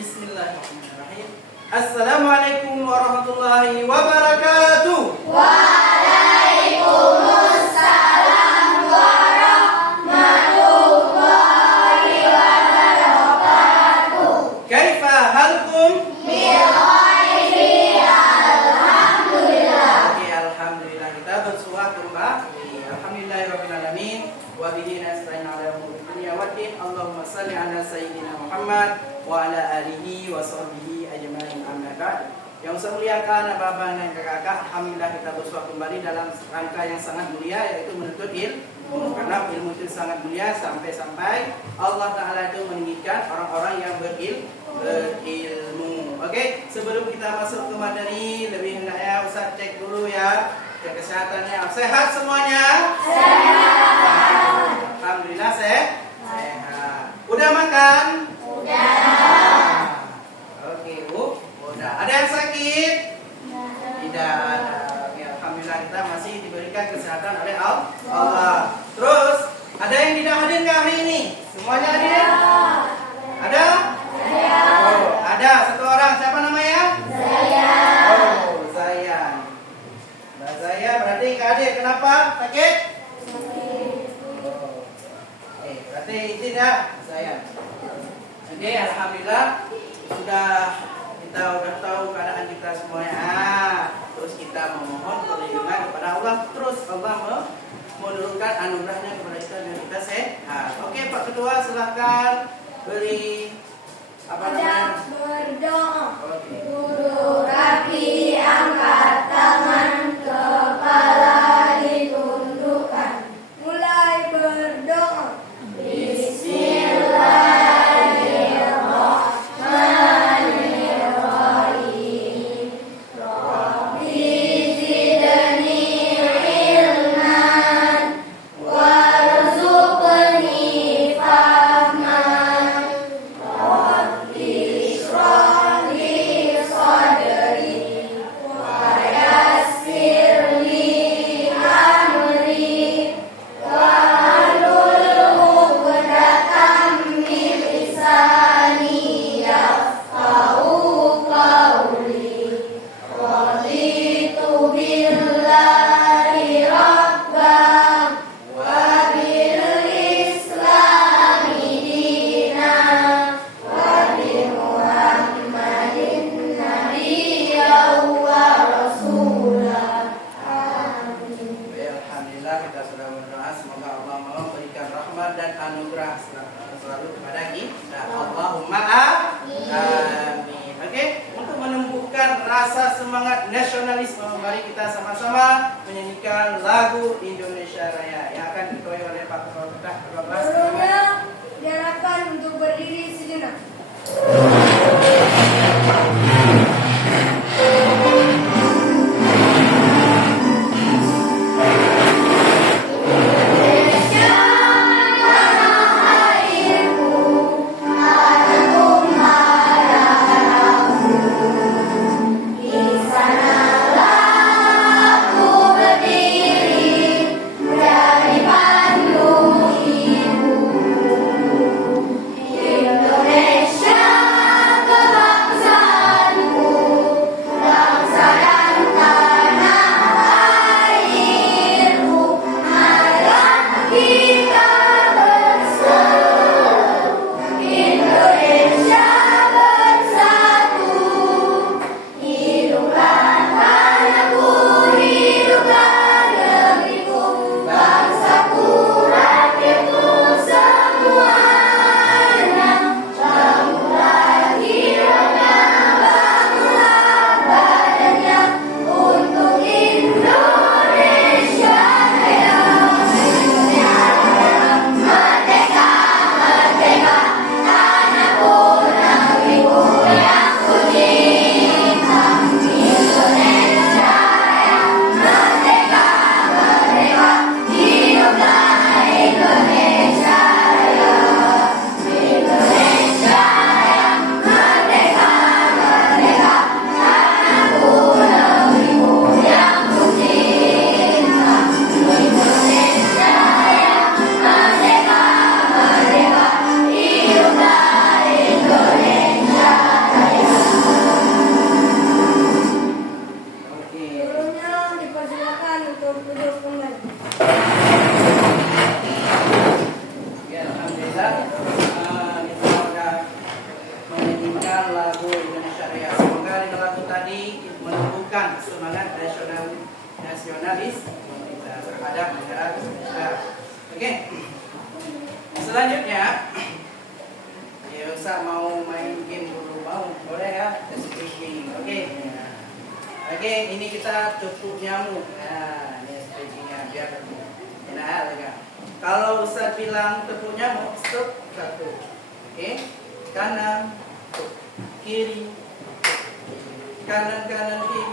Bismillahirrahmanirrahim. Assalamualaikum warahmatullahi wabarakatuh. Waalaikumsalam warahmatullahi wabarakatuh. Kaifa halkum? Bilkhairi, alhamdulillah. Oke, alhamdulillah kita bersuah kembali. Alhamdulillahirabbil alamin wa bihi nasta'in 'ala umuri dunya waddin. Allahumma shalli 'ala sayyidina Muhammad wa ala alihi wa sahbihi ajma'in, amma ba'd. Yang saya muliakan Bapak dan Kakak, alhamdulillah kita bersuah kembali dalam rangka yang sangat mulia, yaitu menuntut ilmu. Karena ilmu itu sangat mulia sampai Allah Ta'ala itu meninggikan orang-orang yang berilmu. Oke, sebelum kita masuk ke materi, lebih hendaknya Ustaz cek dulu ya, cek kesehatannya. Sehat semuanya? Sehat. Alhamdulillah sehat. Udah makan? Oke, Bu. Udah. Ada yang sakit? Tidak ada. Oke, alhamdulillah kita masih diberikan kesehatan oleh Allah. Terus, ada yang tidak hadir ke hari ini? Semuanya hadir? Ada? Oh, ada satu orang. Siapa namanya? Oh, Zayan. Mbak Zaya berarti nggak hadir. Kenapa? Sakit? Berarti tidak Zayan. Oke, alhamdulillah kita udah tahu keadaan kita semuanya. Terus kita memohon perlindungan kepada Allah. Terus Allah menurunkan anugerahnya kepada kita dan kita sehat. Oke, Pak Ketua silahkan beri apa namanya? Berdoa. Oke. Duduk rapi, angkat tangan, kepala ditundukkan. Mulai berdoa. Bismillahirrahmanirrahim. Rabbi zidni ilman warzuqni fahman. Rabbi ishrah li sadri wa yassir li amri wahlul 'uqdatam min lisani yafqahu qawli. Raditu billahi rabban wa bil islami dinan wa bi Muhammadin nabiyyan wa rasulan. Amin. Alhamdulillah kita sudah berdoa, semoga Allah memberikan rahmat dan anugerah selalu kepada kita. Allahumma amin. Oke, untuk menumbuhkan rasa semangat nasionalisme, mari kita sama-sama menyanyikan lagu Indonesia Raya yang akan diketuai oleh Pak Ketua 12. Sebelumnya diharapkan untuk berdiri sejenak. Indonesia tanah airku, tanahku marahku. Di sanalah aku berdiri, dari Bandung ibu. nasionalis kita terhadap negara Indonesia. Oke. Selanjutnya, ya Ustaz mau main game dulu, mau boleh ya? Speaking, oke. Oke, ini kita tepuk nyamuk. Nah, ini speakingnya biar enak ya. Kalau Ustaz bilang tepuk nyamuk, stop satu. Oke, kanan, kiri, kanan kiri.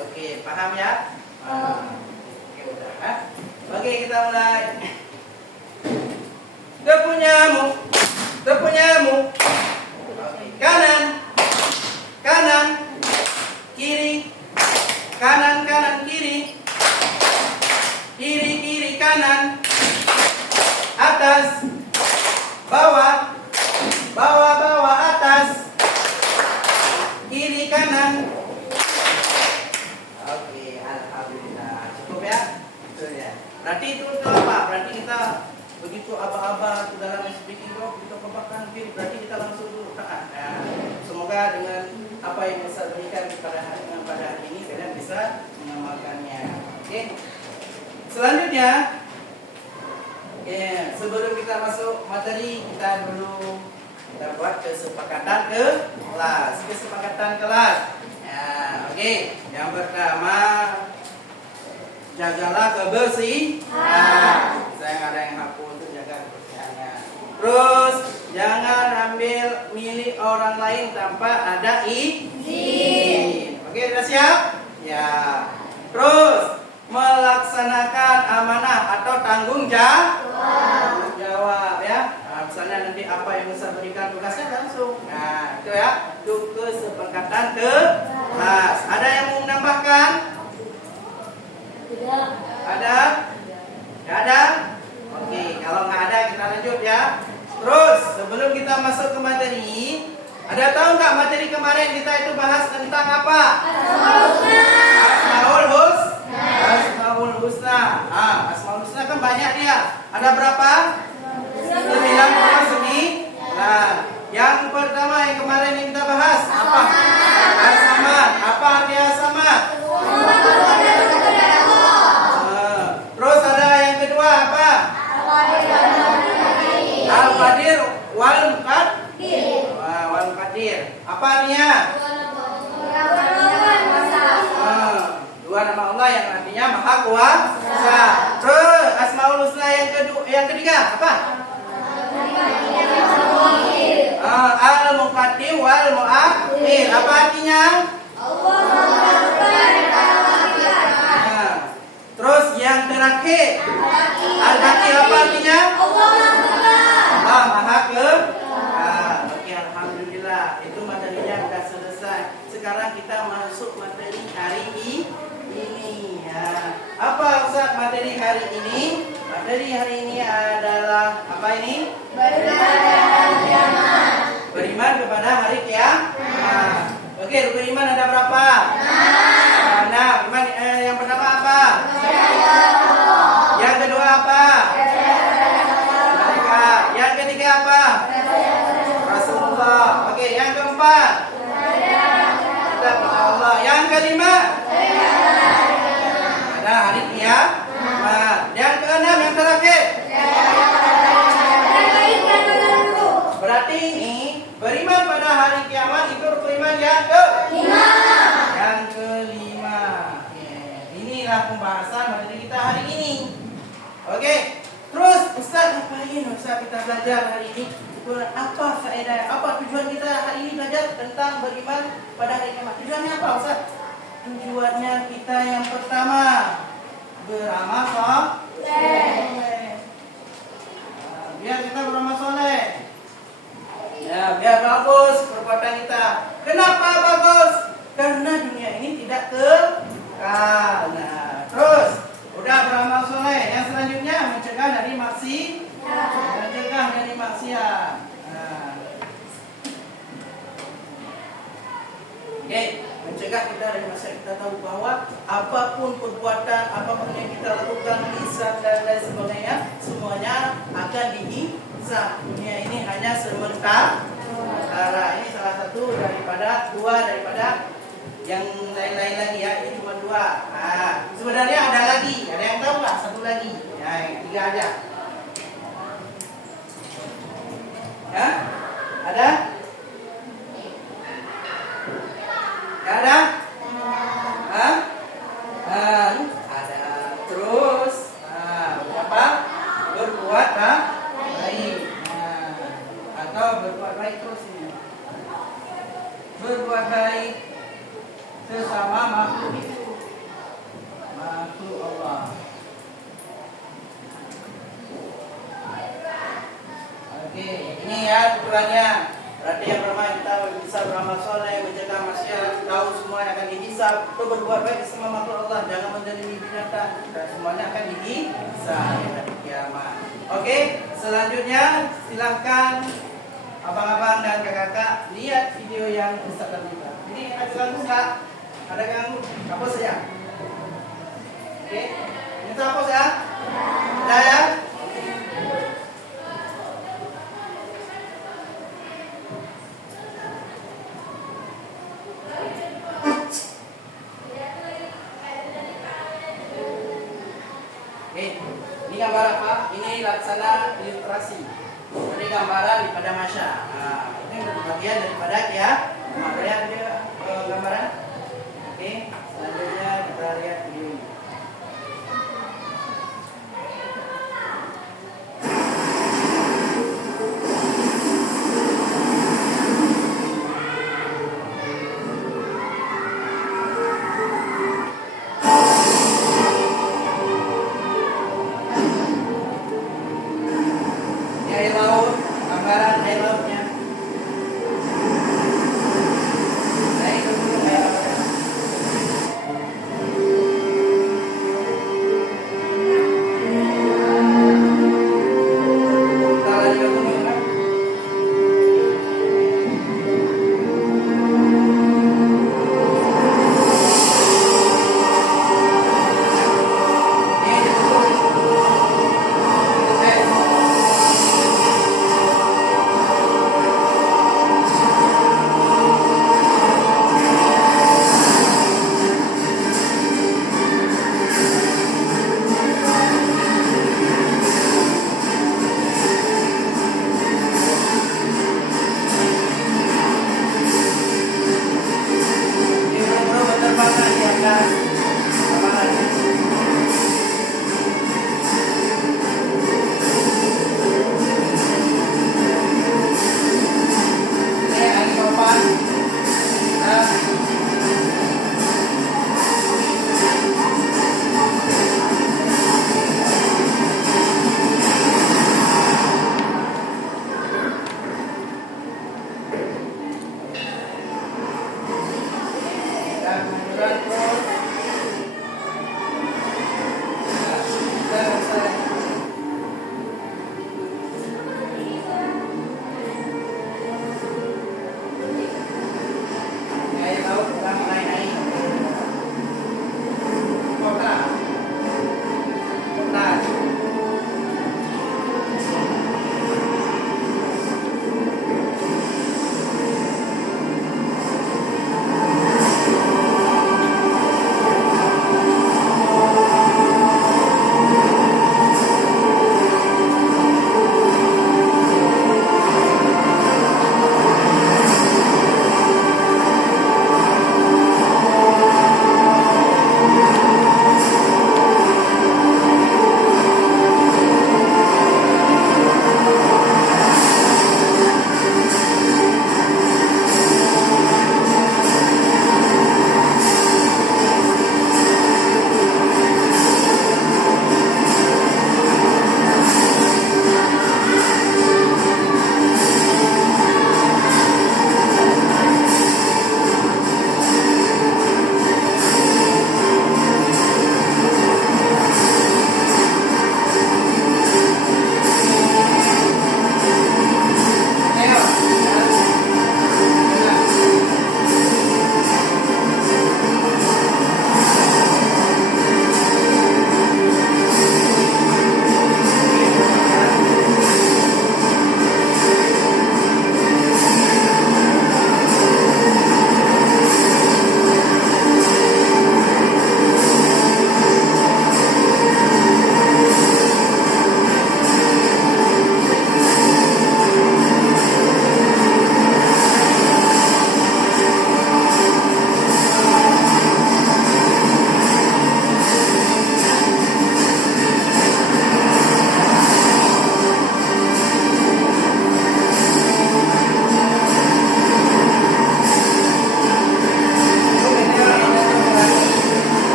Oke, paham ya? Oke, udah. Oke, kita mulai. Tepuk nyamuk. Oke, kanan, kiri, kanan kiri, kiri kanan, atas, bawah atas, kiri kanan. Oke, alhamdulillah. Cukup ya? Betul ya. Berarti itu apa? Berarti kita begitu aba-aba dalam speaking kita kebakar kiri, berarti kita langsung dulu taat. Nah, semoga dengan apa yang Ustaz berikan pada hari ini kalian bisa mengamalkannya. Oke. Selanjutnya, sebelum kita masuk materi, kita buat kesepakatan kelas. Ya, oke. Yang pertama, jagalah kebersihan. Saya nggak ada yang hapus untuk jaga kebersihannya. Terus jangan ambil milik orang lain tanpa ada izin. Oke, sudah siap? Ya. Terus melaksanakan amanah atau tanggung jawab ya. Nah, misalnya nanti apa yang Ustaz berikan tugasnya langsung. Nah, itu ya. Itu kesepakatan kelas. Ada yang mau menambahkan? Tidak. Ada? Tidak ada? Oke, kalau nggak ada kita lanjut ya. Terus sebelum kita masuk ke materi, ada tahu nggak materi kemarin kita itu bahas tentang apa? Asmaul Husna. Asmaul Husna kan banyak dia. Ada berapa? 99. Yang pertama yang kemarin yang kita bahas apa? As-Samad. Apa arti As-Samad? Terus ada yang kedua apa? Al-Qadir wal Muqaddir. Apa artinya? Dua nama Allah yang artinya Maha Kuasa. Terus Asmaul Husna yang ketiga apa? Al-Muqaddim wal Mu'akhir. Apa artinya? Terus yang terakhir Al-Baqi. Apa artinya? Allah Maha Oke, alhamdulillah. Itu materinya sudah selesai. Sekarang kita masuk materi hari ini ya. Apa Ustaz materi hari ini? Materi hari ini adalah apa ini? Beriman kepada hari kiamat. Oke, rukun iman ada berapa? 6. Yang pertama apa? Yang kedua apa? Malaikat. Yang ketiga apa? Rasulullah. Oke, yang keempat? Kita kepada Allah. Yang kelima? Ada hari kiamat. Yang keenam, yang terakhir? Berarti ini beriman pada hari kiamat itu rukun iman yang kelima. Yang kelima. Inilah pembahasan materi kita hari ini. Oke. Terus Ustaz ngapain Ustaz kita belajar hari ini? Apa faedah? Apa tujuan kita hari ini belajar tentang beriman pada hari kiamat? Tujuannya apa Ustaz? Tujuannya kita yang pertama beramal soleh. Biar kita beramal soleh. Ya, biar bagus perbuatan kita. Kenapa bagus? Karena dunia ini tidak kekal. Nah, terus udah beramal soleh. Yang selanjutnya mencegah dari maksiat. Nah. Oke, mencegah kita dari maksiat. Kita tahu bahwa apapun perbuatan, apapun yang kita lakukan, lisan dan lain sebagainya, semuanya akan dihisab. Dunia ini hanya sementara. Ini salah satu dua daripada Yang lain-lain lagi ya, ini cuma 2. Nah, sebenarnya ada lagi. Ada yang tahu nggak? Satu lagi. Nah, yang 3 aja. Ya? Ada? Nggak ada? Hah? Nah, ada. Terus, nah, berapa? Berbuat baik. Nah, atau berbuat baik terus ini. Berbuat baik sesama makhluk itu, makhluk Allah. Oke, ini ya tujuannya. Berarti yang pertama kita bisa beramal soleh, mencegah maksiat, tahu semua yang akan dihisab. Itu berbuat baik sama makhluk Allah, jangan menzalimi binatang, dan semuanya akan dihisab di hari kiamat. Oke, selanjutnya silahkan abang-abang dan kakak-kakak lihat video yang Ustaz lakukan. Ini ada ganggu nggak? Ada ganggu? Hapus saja. Oke, ini hapus ya. Sudah ya. Ini gambar apa? Ini laksana ilustrasi. Ini gambaran daripada Masya. Nah, ini bagian daripada ya. Nah, lihat dia gambaran. Oke, selanjutnya kita lihat video ini. Ini air laut, gambaran air lautnya. Nah, itu dulu air lautnya. Kita lagi ke gunung kan? Ini ditutup. Tes.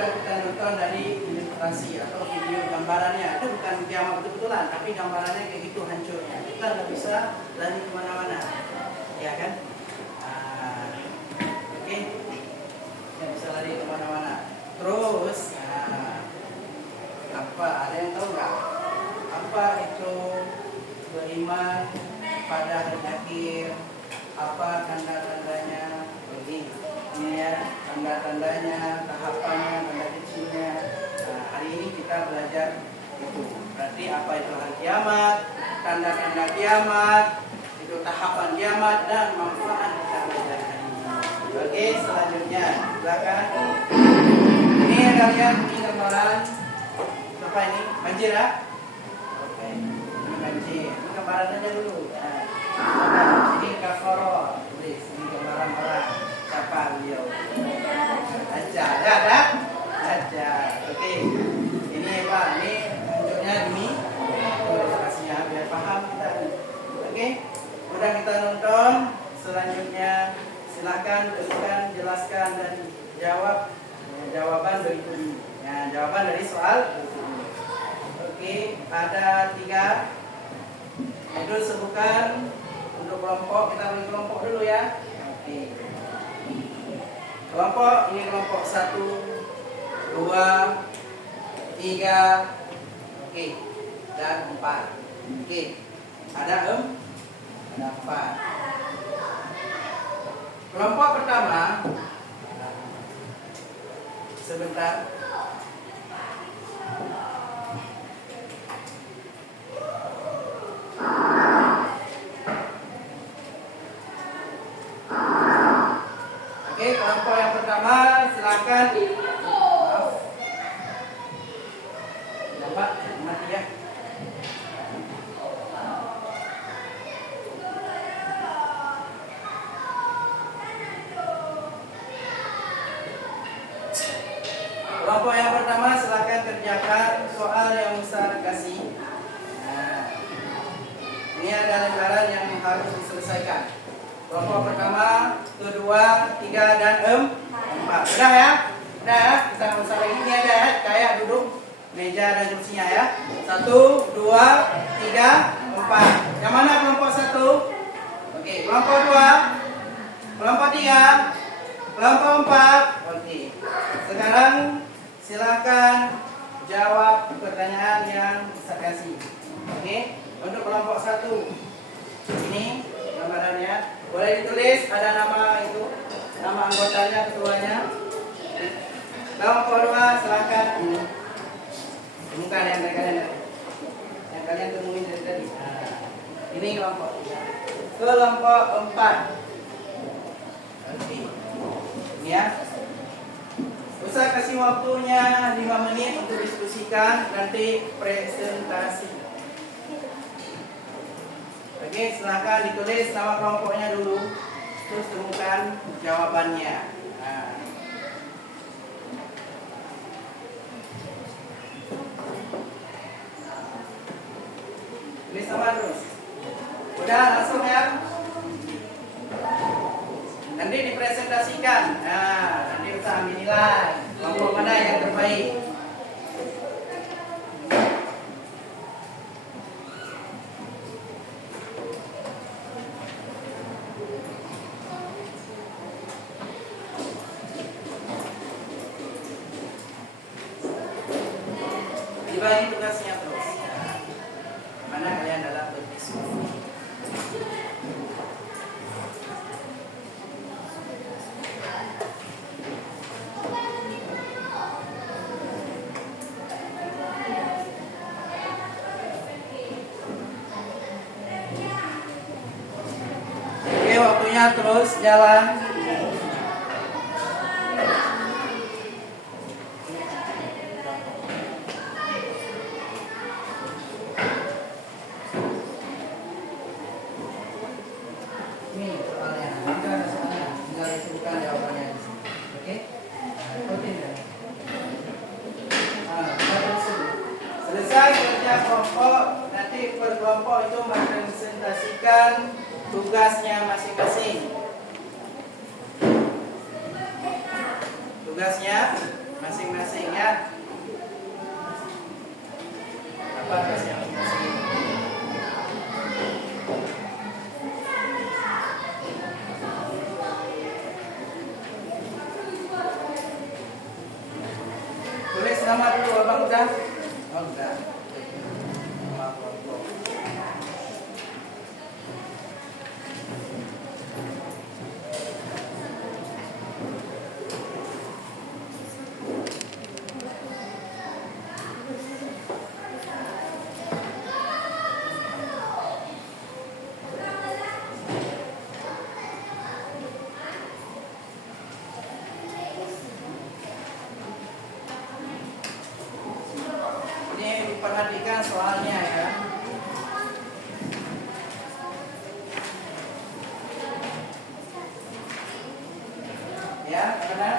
udah kita nonton dari ilustrasi atau video gambarannya. Itu bukan kiamat betul-betulan, tapi gambarannya kayak gitu hancurnya. Kita nggak bisa lari kemana-mana, ya kan? Oke, nggak bisa lari kemana-mana. Terus, apa? Ada yang tahu nggak? Apa itu beriman pada hari akhir? Apa tanda-tandanya? Ini ya, tanda-tandanya, tahapannya, tanda kecilnya. Nah, hari ini kita belajar itu. Berarti apa itu hari kiamat, tanda-tanda kiamat, itu tahapan kiamat dan manfaat kita belajar hari ini. Oke, selanjutnya silakan. Ini kalian ini gambaran apa ini? Banjir ya? Oke, ini banjir. Ini gambaran aja dulu. Nah, ini kafaro, tulis ini gambaran orang. Siapa beliau? Aja, ya ada? Aja. Oke. Ini Pak, ini tunjuknya ini. Kasihnya biar paham kita. Oke. Udah kita nonton. Selanjutnya silakan berikan, jelaskan dan jawab jawaban berikut ini. Ya, jawaban dari soal berikut ini. Oke, ada 3. Itu sebutkan untuk kelompok. Kita beri kelompok dulu ya. Oke. Kelompok ini kelompok 1, 2, 3, oke, dan 4. Oke, ada 4. Kelompok pertama, sebentar. Oke, kelompok yang pertama silakan. Maaf. Bapak mati ya. Kelompok yang pertama silakan kerjakan soal yang Ustaz kasih. Nah, ini ada lembaran yang harus diselesaikan. Kelompok pertama, kedua, 3, dan 4. Udah ya? Udah ya? Kita nggak usah lagi. Ini aja ya, kayak duduk meja dan kursinya ya. 1, 2, 3, 4. Yang mana kelompok 1? Oke, kelompok 2, kelompok 3, kelompok 4. Oke. Sekarang silakan jawab pertanyaan yang saya kasih. Oke, untuk kelompok 1 ini gambarannya. Boleh ditulis, ada nama itu, nama anggotanya, ketuanya. Kelompok 2 silakan ini. Bukan yang kalian temuin dari tadi. Nah, ini kelompok 3. Kelompok 4. Oke. Ini ya. Usah kasih waktunya 5 menit untuk diskusikan, nanti presentasi. Oke, silakan ditulis nama kelompoknya dulu, terus temukan jawabannya. Nah. Tulis sama terus. Udah langsung ya. Nanti dipresentasikan. Nah, nanti bisa ambil nilai. Kelompok mana yang terbaik? Dibagi tugasnya terus. Nah, mana kalian dalam berdiskusi. Oke, waktunya terus jalan. Ini soalnya, kita ada soalnya, tinggal disebutkan jawabannya di sini. Oke? Nah, ikutin ya. Nah, kita terus dulu. Selesai kerja kelompok, nanti per kelompok itu merepresentasikan tugasnya masing-masing. Tugasnya masing-masing. sama dulu, abang udah? Oh, udah. Maaf, kelompok. Ini diperhatikan soalnya ya. Ya, benar.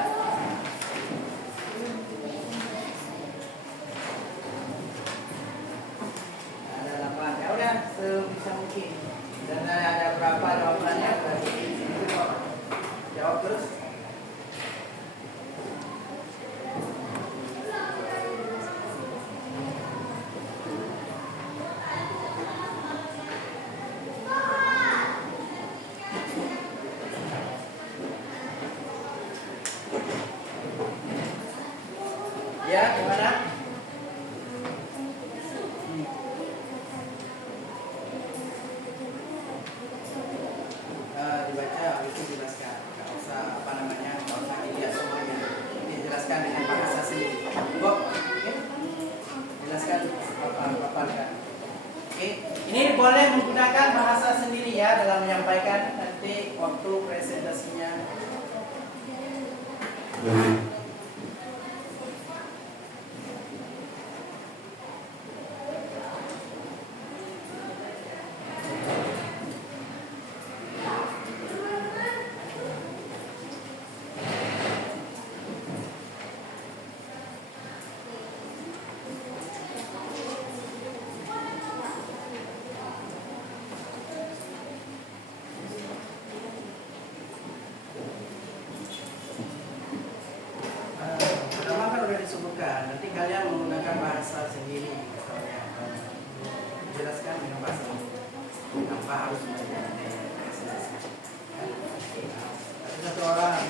Ada 8. Ya udah, sebisa mungkin. Dan ada berapa jawabannya? Berarti jawab terus. Ya, gimana? Dibaca, habis itu jelaskan. Nggak usah apa namanya, nggak usah dilihat semuanya. Dijelaskan dengan bahasa sendiri. Oke? Jelaskan paparkan. Oke, ini boleh menggunakan bahasa sendiri ya dalam menyampaikan nanti waktu presentasinya. Pertama kan udah disebutkan, nanti kalian menggunakan bahasa sendiri misalnya jelaskan dengan bahasa tanpa harus belajar presentasi. Tapi satu orang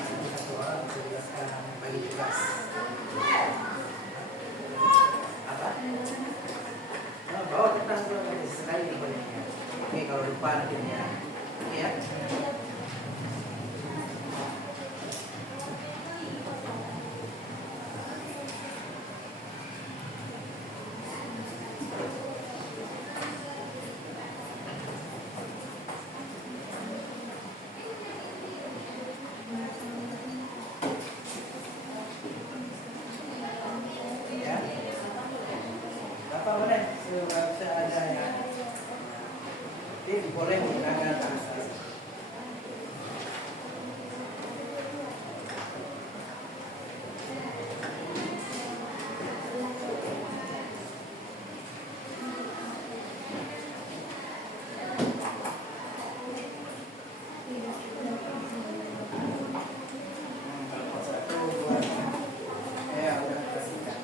bisa jelaskan yang paling jelas. Apa? Oh, bawa tentang sekali boleh. Oke, kalau lupa nanti ya. Oke ya. Ya. Berapa boleh? Seadanya. Jadi boleh menggunakan bahasa. Satu, dua, ya udah kasihkan.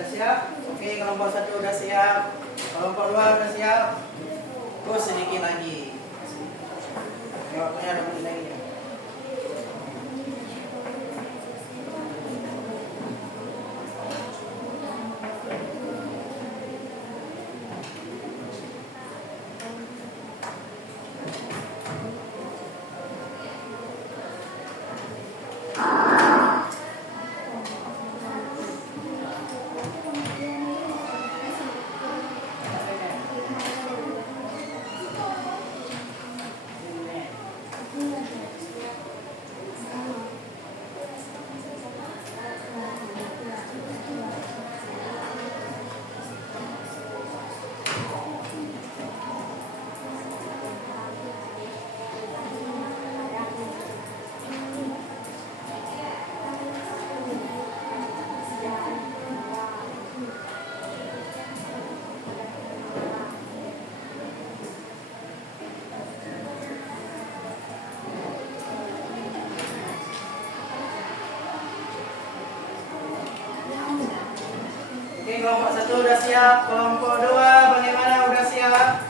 Udah siap? Oke, kelompok 1 udah siap. Kelompok 2 udah siap. Terus sedikit lagi. Ini waktunya ada menit lagi ya. Oke, kelompok 1 udah siap. Kelompok 2 bagaimana? Udah siap?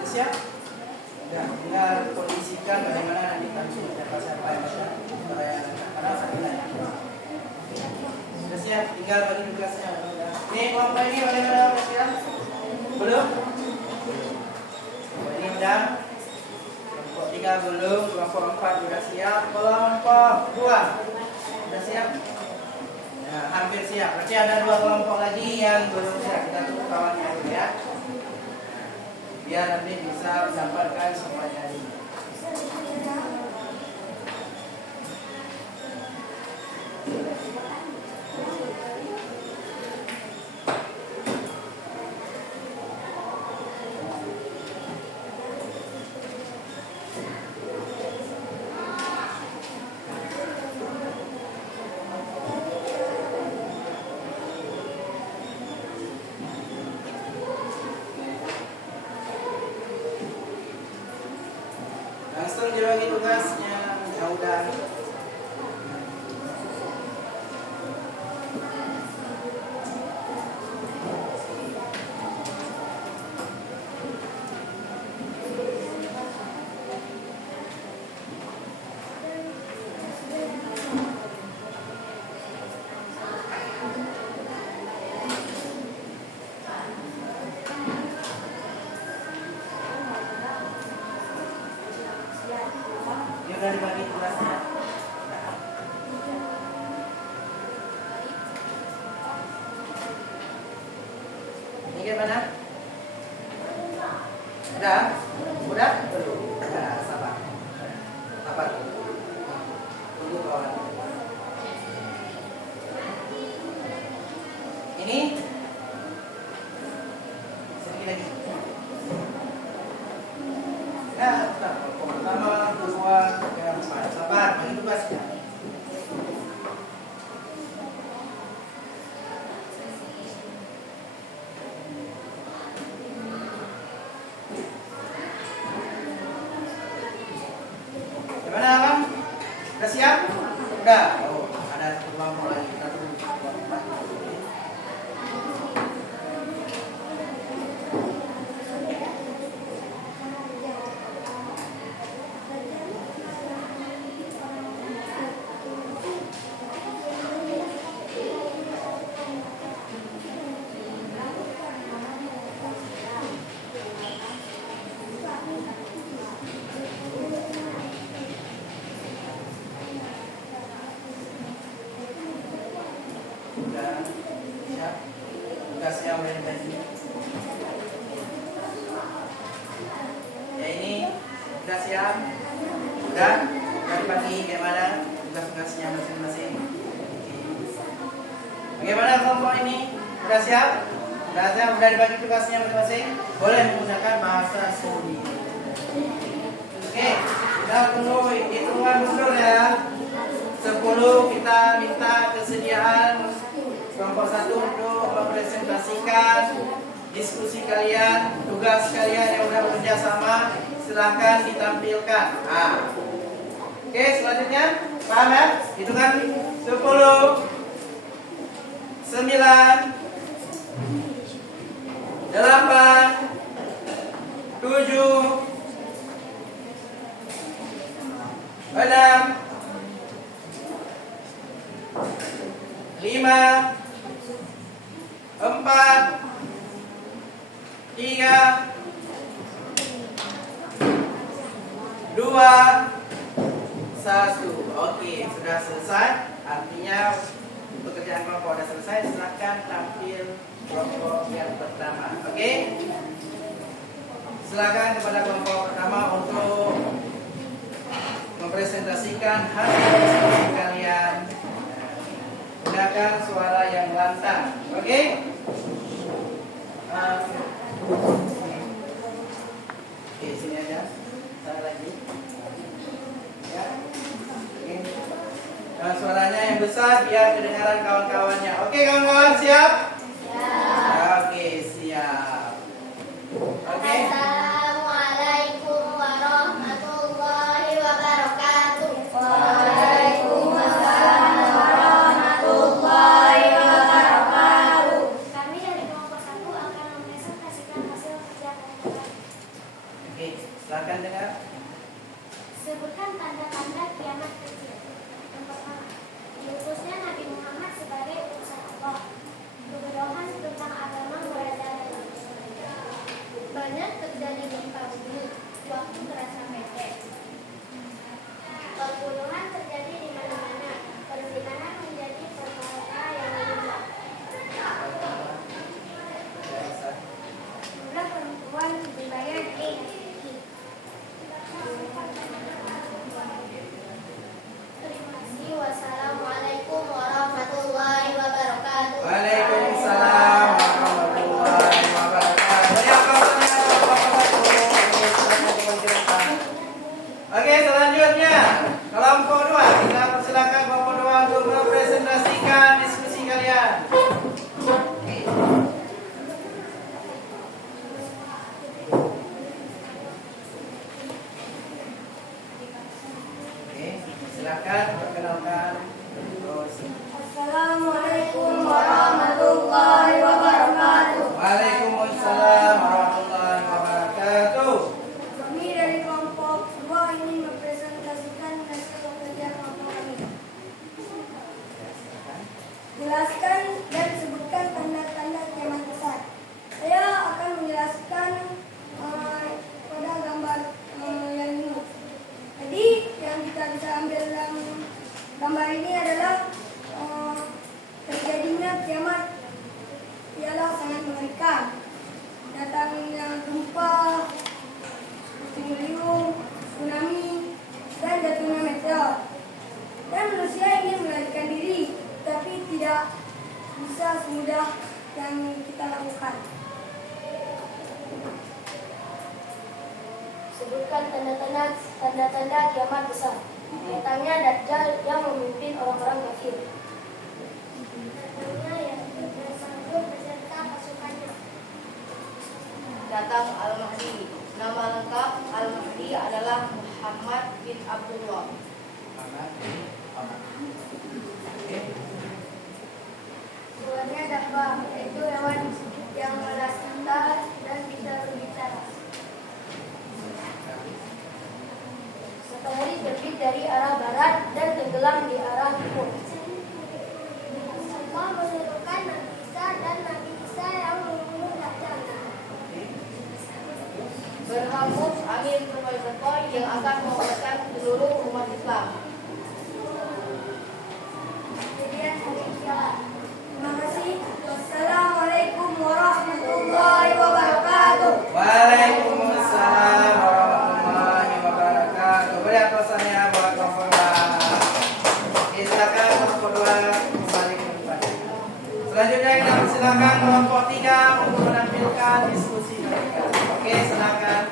Udah siap? Ya, tinggal kondisikan bagaimana nanti langsung siapa yang masuk supaya karena sakit. Sudah siap, tinggal bagi tugasnya. Ini kelompok ini bagaimana? Udah siap? Belum? Kelompok ini udah. Kelompok 3 belum, kelompok 4 udah siap. Kelompok 2 udah siap? Nah, hampir siap. Berarti ada 2 kelompok lagi yang belum siap. Kita tunggu kawannya dulu ya. Biar nanti bisa mendapatkan semuanya ini. Langsung dibagi tugasnya. Ya udah. Ini udah dibagi tugasnya. Ini gimana? Udah? Udah? Belum. Nah, sabar. Sabar. Tunggu kawan. Ini sedikit lagi. Nah, pertama, kedua, ketiga, empat. Sabar, bagi tugasnya. Gimana, Bang? Udah siap? Udah. Oh, ada satu kelompok lagi. Kita tunggu kelompok 4. Udah siap? Tugasnya udah dibagi. Ya ini udah siap? Udah? Udah dibagi gimana? Tugas-tugasnya masing-masing. Bagaimana kelompok ini? Udah siap? Sudah dibagi tugasnya masing-masing. Boleh menggunakan bahasa sendiri. Oke, kita tunggu hitungan mundur ya. 10 kita minta kesediaan kelompok 1 untuk mempresentasikan diskusi kalian, tugas kalian yang sudah bekerja sama, silahkan ditampilkan. Oke, selanjutnya paham ya? Hitungan 10, 9, 8, 7, 6, 5, 4, 3, 2, 1. Oke, sudah selesai. Artinya pekerjaan kelompok sudah selesai. Silakan tampil kelompok yang pertama. Oke. Silakan kepada kelompok pertama untuk mempresentasikan hasil diskusi kalian. Gunakan suara yang lantang. Oke. Oke, sini aja. Sana lagi. Ya. Oke. Suaranya yang besar biar kedengaran kawan-kawannya. Oke, kawan-kawan siap? Oke, siap. Oke. Assalamualaikum warahmatullahi wabarakatuh. Waalaikumsalam warahmatullahi wabarakatuh. Kami dari kelompok 1 akan mempresentasikan hasil kerja kelompok. Oke, silakan dengar. Sebutkan tanda-tanda kiamat kecil. Yang pertama, diutusnya Nabi Muhammad sebagai utusan Allah. Kebodohan tentang agama merajalela. Banyak terjadi gempa bumi, waktu terasa pendek. Pembunuhan terjadi di mana-mana. Perzinahan menjadi perkara yang lumrah. Jumlah perempuan dibayar laki-laki. Terima kasih. Wassalamualaikum warahmatullahi wabarakatuh. Waalaikumsalam warahmatullahi wabarakatuh. Banyak kawannya, Oke, selanjutnya kelompok 2. Kita persilakan kelompok 2 untuk mempresentasikan diskusi kalian. Oke. Oke, silakan perkenalkan. Terus. Assalamualaikum warahmatullahi wabarakatuh. Waalaikumsalam warahmatullahi wabarakatuh. Kami dari kelompok 2 ingin mempresentasikan hasil kerja kelompok kami. Jelaskan dan sebutkan tanda-tanda kiamat besar. Saya akan menjelaskan pada gambar yang ini. Jadi yang kita bisa ambil dalam gambar ini adalah terjadinya kiamat ialah sangat mengerikan. Datangnya gempa, beliung, tsunami, dan jatuhnya meteor. Dan manusia ingin melarikan diri, tapi tidak bisa semudah yang kita lakukan. Sebutkan tanda-tanda kiamat besar. Datangnya Dajjal yang memimpin orang-orang kafir. Datangnya yang bersambut beserta pasukannya. Datang Al-Mahdi. Nama lengkap Al-Mahdi adalah Muhammad bin Abdullah. Keluarnya Dabba, yaitu hewan yang melas cinta dan bisa berbicara. Matahari terbit dari arah barat dan tenggelam di arah timur. Allah menurunkan Nabi Isa dan Nabi Isa yang membunuh Dajjal. Berhambus angin sepoi-sepoi yang akan memecahkan seluruh umat Islam. Kemudian hari kiamat. Terima kasih. Wassalamualaikum warahmatullahi wabarakatuh. Waalaikumsalam warahmatullahi wabarakatuh. Beri aplasannya buat kelompok 2. Silakan kelompok 2 kembali ke depan. Selanjutnya Selanjutnya kita persilakan kelompok 3 untuk menampilkan diskusi mereka. Oke, silakan.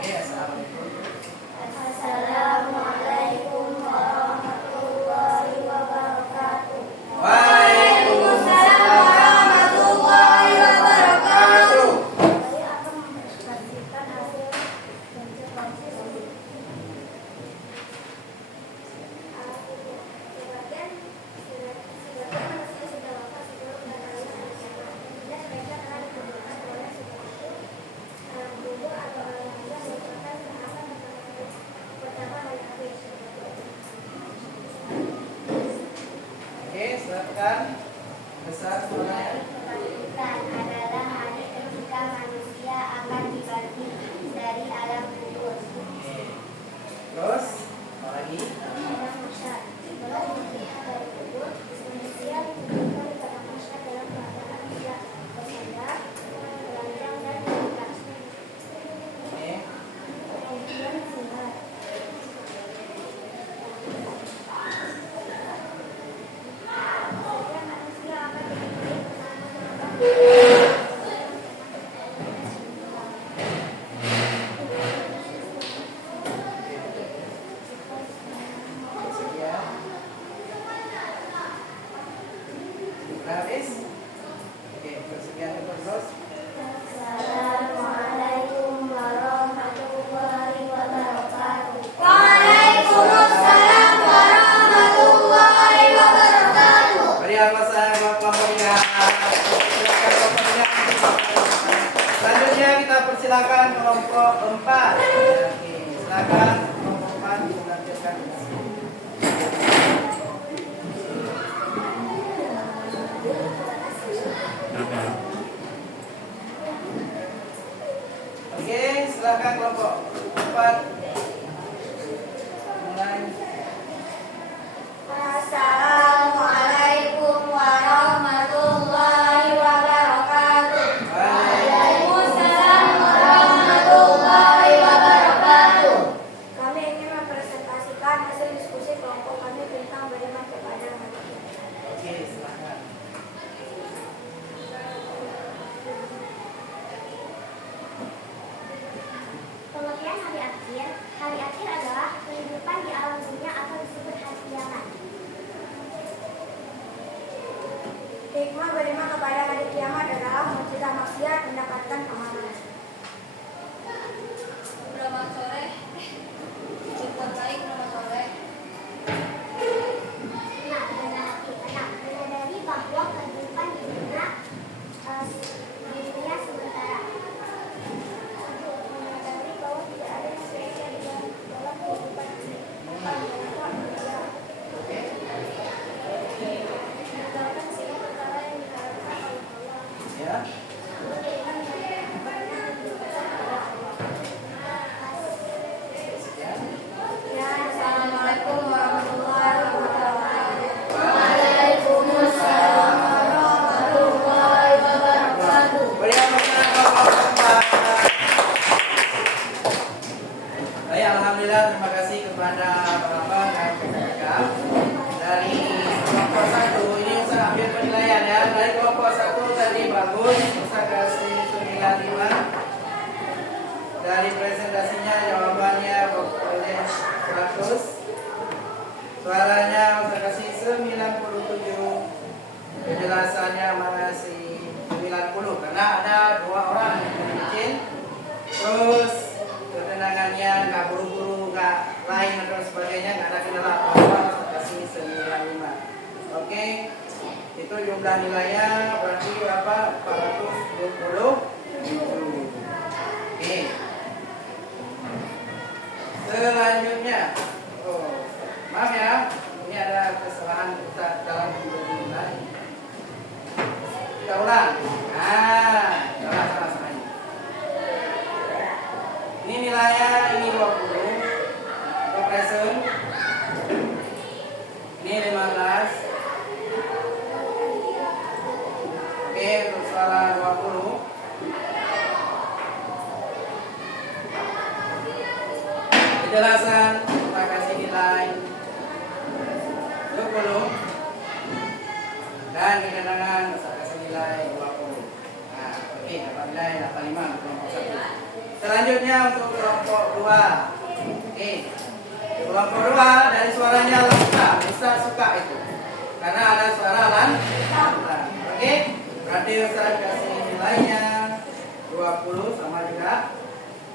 Oke, assalamualaikum. Assalamualaikum warahmatullahi wabarakatuh. Waalaikumsalam warahmatullahi wabarakatuh. Saya akan mempresentasikan hasil observasi sebagian manusia sudah wafat sebelum datangnya manusia. Dan mereka telah dikuburkan oleh sesuatu alam kubur atau alam liar merupakan tahapan pertama dari habis. Oke, silakan. Besar suaranya. Kebangkitan adalah hari ketika manusia akan dibangkit dari alam kubur. Terus, apa lagi? Padang mahsyar. Setelah dibangkitkan dari kubur, manusia dikumpulkan di padang mahsyar dalam keadaan tidak bersandar, telanjang dan bebas. Oke. Kemudian sihat. Kemudian manusia akan diberi Sekian. Sudah habis? Oke, persekian itu terus. Assalamualaikum warahmatullahi wabarakatuh. Waalaikumsalam warahmatullahi wabarakatuh. Mari apa saya kelompok 3. Silakan kelompok 3. Selanjutnya kita persilakan kelompok 4. Oke, silakan kelompok 4 menampilkan. Oke, silakan kelompok 4. Mulai. Assalamualaikum warahmatullahi wabarakatuh. Waalaikumsalam warahmatullahi wabarakatuh. Kami ingin mempresentasikan hasil diskusi kelompok kami tentang beriman kepada manusia. Oke, silakan. Pengertian hari akhir adalah kehidupan di alam dunia atau disebut hari kiamat. Hikmah beriman kepada hari kiamat adalah mencegah maksiat, mendapatkan keamanan. Selamat sore. Berbuat baik, selamat sore. Nah, menyadari bahwa kehidupan di dunia sementara. Menyadari bahwa tidak ada yang spesial dalam kehidupan ini. Meninggalkan segala perkara yang diharapkan oleh Allah. Ya. Sekian. Ya, assalamualaikum warahmatullahi wabarakatuh. Waalaikumsalam warahmatullahi wabarakatuh. Beri apa kelompok 4. Baik, alhamdulillah, terima kasih kepada Bapak dan kakak dari kelompok 1. Ini saya ambil penilaian ya. Dari kelompok 1 tadi bagus, saya kasih 95. Dari presentasinya jawabannya boleh 100. Suaranya saya kasih 97. Penjelasannya masih 90 karena ada 2 orang yang bikin. Terus ketenangannya nggak buru-buru, nggak lain dan sebagainya, nggak ada kendala apa-apa, saya kasih 95. Oke, itu jumlah nilainya berarti apa? 420. Oke. Selanjutnya, maaf ya, ini ada kesalahan kita dalam nilai. Kita ulang. Salah ini. Ini nilainya ini 20. Untuk present. Ini 15. Oke, untuk salah 20. Kejelasan kita kasih nilai 20 dan ketenangan saya kasih nilai 20. Nah, oke, dapat nilai 85 kelompok 1. Selanjutnya untuk kelompok 2. Oke. Kelompok 2 dari suaranya lantang, Ustaz suka itu. Karena ada suara lantang. Oke. Berarti Ustaz kasih nilainya 20 sama juga.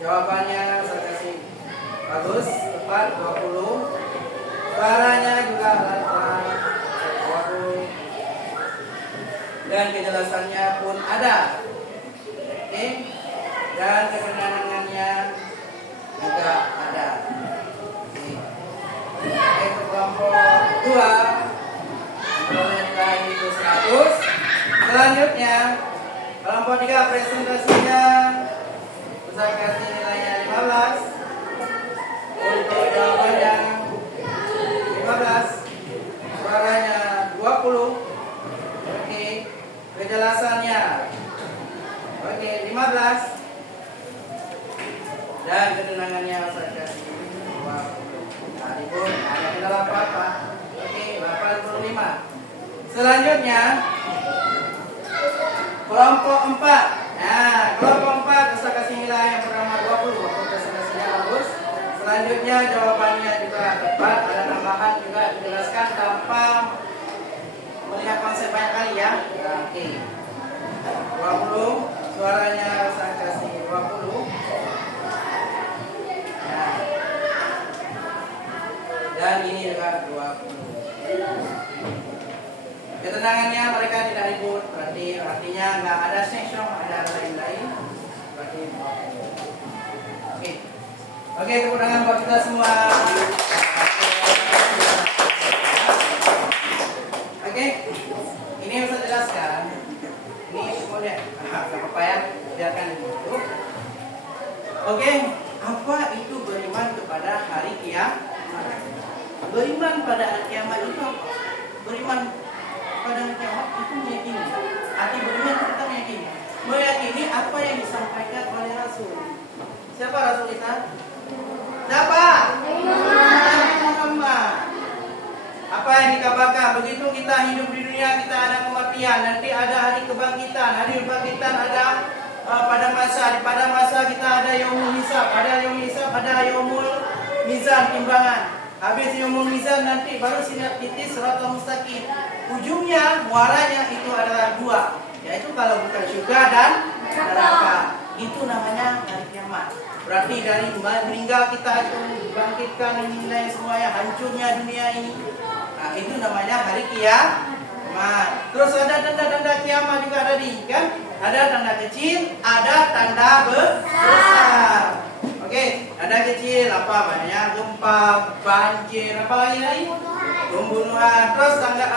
Jawabannya saya kasih bagus, tepat 20. Suaranya juga lantang 20. Dan kejelasannya pun ada. Oke. Dan ketenangannya juga ada. Oke, kelompok 2 memperoleh nilai itu 100. Selanjutnya kelompok 3 presentasinya saya kasih nilainya 15. Untuk jawabannya 15. Suaranya 20. Oke, kejelasannya oke 15. Dan ketenangannya saya kasih 20. Tadi pun ada kendala apa-apa. Oke, 85. Selanjutnya kelompok 4. Nah, kelompok 4 saya kasih nilai yang pertama 20. Waktu presentasinya bagus. Selanjutnya jawabannya juga tepat. Ada tambahan juga dijelaskan tanpa melihat konsep banyak kali ya. Nah, oke. 20. Suaranya saya kasih 20. Nah. Dan ini juga 20. Ketenangannya mereka tidak ribut, berarti artinya nggak ada section, ada lain-lain. Berarti oke. Oke, tepuk tangan buat kita semua. Oke, ini yang saya jelaskan. Ini semuanya, nggak apa-apa ya, biarkan dulu. Oke, apa itu beriman kepada hari kiamat? Beriman pada hari kiamat itu apa? Beriman pada hari kiamat itu meyakini. Arti beriman itu kita meyakini. Meyakini apa yang disampaikan oleh Rasul. Siapa Rasul kita? Siapa? Muhammad. Apa yang dikabarkan? Begitu kita hidup di dunia, kita ada kematian, nanti ada hari kebangkitan. Hari kebangkitan ada pada masa kita ada yaumul hisab, ada yaumul hisab, ada yaumul mizan, timbangan. Habis yaumul mizan nanti baru sirat titis siratal mustaqim. Ujungnya muaranya itu adalah 2, yaitu kalau bukan surga dan neraka. Itu namanya hari kiamat. Berarti dari meninggal kita itu dibangkitkan nilai semuanya, hancurnya dunia ini. Nah, itu namanya hari kiamat. Terus ada tanda-tanda kiamat juga ada kan? Ada tanda kecil, ada tanda besar. Oke, tanda kecil apa banyak gempa, banjir, apa lagi? Pembunuhan. Terus tanda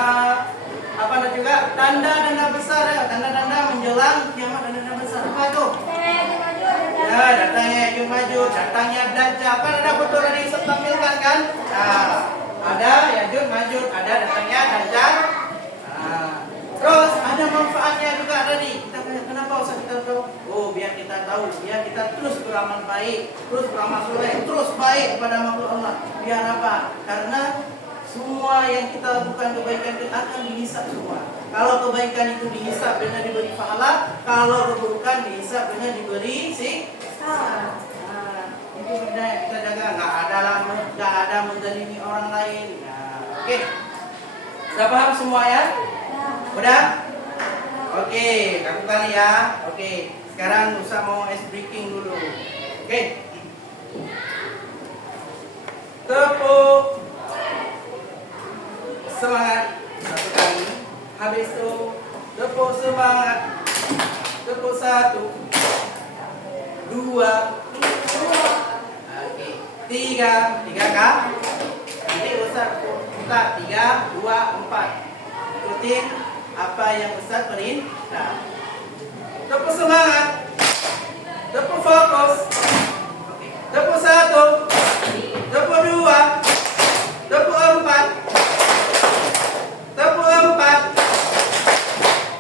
apa ada juga tanda-tanda besar ya, tanda-tanda menjelang kiamat, tanda-tanda besar. Apa itu? Ya, datangnya Ya'juj Ma'juj, datangnya Dajjal. Apa ada foto tadi tampilkan kan? Nah, ada Ya'juj Ma'juj, ada datangnya Dajjal. Nah, terus ada manfaatnya juga tadi. Kita kenapa usah kita tahu? Oh, biar kita tahu, biar kita terus beramal baik, terus beramal soleh, terus baik kepada makhluk Allah. Biar apa? Karena semua yang kita lakukan kebaikan itu akan dihisab semua. Kalau kebaikan itu dihisab dengan diberi pahala, kalau keburukan dihisab dengan diberi siksa. Nah, itu benda yang kita jaga. Nggak ada menzalimi orang lain. Nah, oke. Sudah paham semua ya? Udah? Oke, lakukan ya. Oke, sekarang Nusa mau ice breaking dulu. Oke. Tepuk semangat satu kali. Habis itu tepuk semangat. Tepuk 1, 2, oke, 3 kah? Nanti Ustaz minta 3, 2, 4. Ikutin apa yang Ustaz perintah. Tepuk semangat. Tepuk fokus. Tepuk 1, tepuk 2, tepuk 4, tepuk 4,